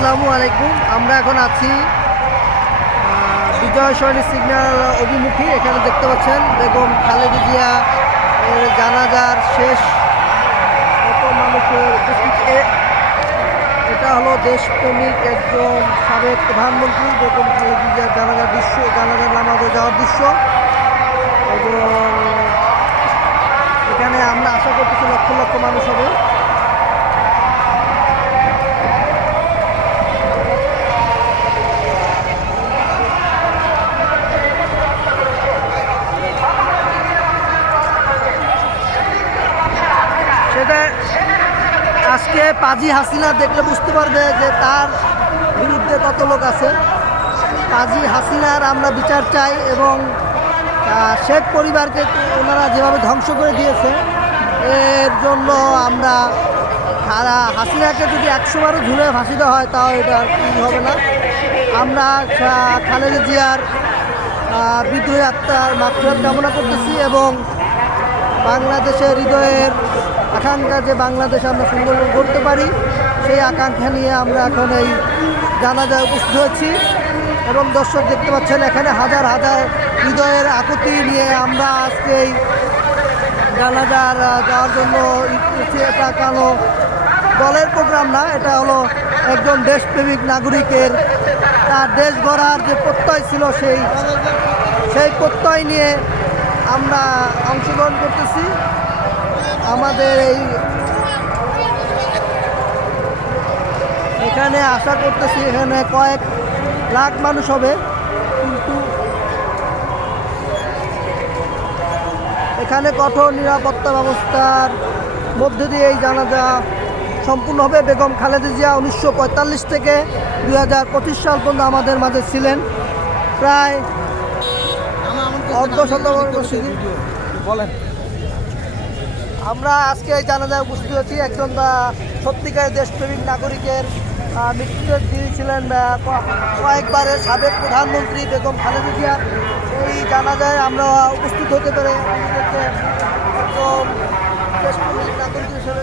আসসালামু আলাইকুম। আমরা এখন আছি বিজয় সরণি সিগন্যাল অভিমুখী। এখানে দেখতে পাচ্ছেন বেগম খালেদা জিয়া এর জানাজার শেষ কত মানুষের এটা হলো দেশপ্রেমিক একজন সাবেক প্রধানমন্ত্রী বেগম খালেদা জিয়ার জানাজার দৃশ্য, জানাজার নামাজে যাওয়ার দৃশ্য। এবং এখানে আমরা আশা করতেছি লক্ষ লক্ষ মানুষ হবে। সেটা আজকে পাজি হাসিনা দেখলে বুঝতে পারবে যে তার বিরুদ্ধে কত লোক আছে। পাজি হাসিনার আমরা বিচার চাই এবং শেখ পরিবারকে ওনারা যেভাবে ধ্বংস করে দিয়েছে, এর জন্য আমরা সারা হাসিনাকে যদি একশো বারো ঝুলে দেওয়া হয়, তাও এটা হবে না। আমরা খালেদা জিয়ার বিদ্রোহী আত্মার মাত্রার কামনা করতেছি এবং বাংলাদেশের হৃদয়ের আকাঙ্ক্ষা যে বাংলাদেশ আমরা সুন্দর করতে পারি, সেই আকাঙ্ক্ষা নিয়ে আমরা এখন এই জানাজায় উপস্থিত হয়েছি এবং দর্শক দেখতে পাচ্ছেন, এখানে হাজার হাজার হৃদয়ের আকুতি নিয়ে আমরা আজকে এই জানাজার যাওয়ার জন্য। এটা কালো দলের প্রোগ্রাম না, এটা হলো একজন দেশপ্রেমিক নাগরিকের, তার দেশ গড়ার যে প্রত্যয় ছিল সেই সেই প্রত্যয় নিয়ে আমরা অংশগ্রহণ করতেছি। আমাদের এই এখানে আশা করতেছি এখানে কয়েক লাখ মানুষ হবে। কিন্তু এখানে কঠোর নিরাপত্তা ব্যবস্থার মধ্যে দিয়ে এই জানাজা সম্পূর্ণ হবে। বেগম খালেদা জিয়া উনিশশো পঁয়তাল্লিশ থেকে দু হাজার পঁচিশ সাল পর্যন্ত আমাদের মাঝে ছিলেন। প্রায় অর্ধ বলেন। আমরা আজকে এই জানাজায় উপস্থিত হয়েছি একজন আহ, সত্যিকারের দেশপ্রেমিক নাগরিকের মৃত্যুতে যিনি ছিলেন কয়েকবারের সাবেক প্রধানমন্ত্রী বেগম খালেদা জিয়া। এই জানাজায় আমরা উপস্থিত হতে পেরে নাগরিক হিসেবে